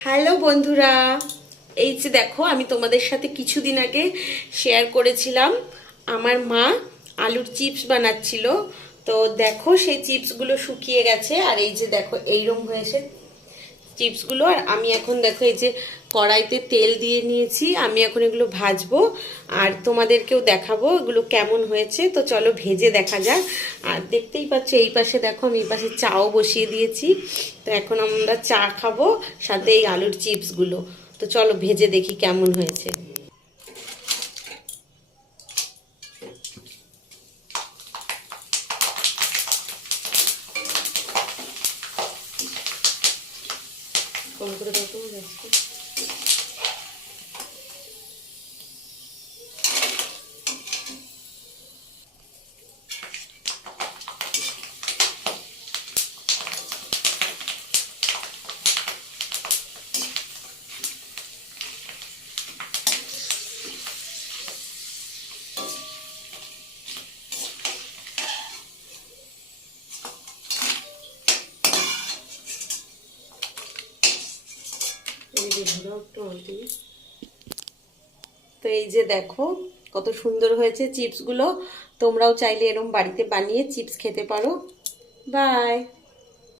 Hello বন্ধুরা, এই যে দেখো আমি তোমাদের সাথে কিছুদিন আগে শেয়ার করেছিলাম আমার মা আলুর চিপস বানাচ্ছিল। তো দেখো সেই চিপসগুলো শুকিয়ে গেছে আর এই যে দেখো এইরকম হয়েছে চিপসগুলো। আর আমি এখন দেখো এই যে কড়াইতে তেল দিয়ে নিয়েছি, আমি এখন এগুলো ভাজবো আর তোমাদেরকেও দেখাবো এগুলো কেমন হয়েছে। তো চলো ভেজে দেখা যাক। আর দেখতেই পাচ্ছ এই পাশে দেখো আমি এই পাশে চাও বসিয়ে দিয়েছি। তো এখন আমরা চা খাবো সাথে এই আলুর চিপসগুলো। তো চলো ভেজে দেখি কেমন হয়েছে। কম করে দেখো তো এই যে দেখো কত সুন্দর হয়েছে চিপসগুলো। তোমরাও চাইলে এরকম বাড়িতে বানিয়ে চিপস খেতে পারো। বাই।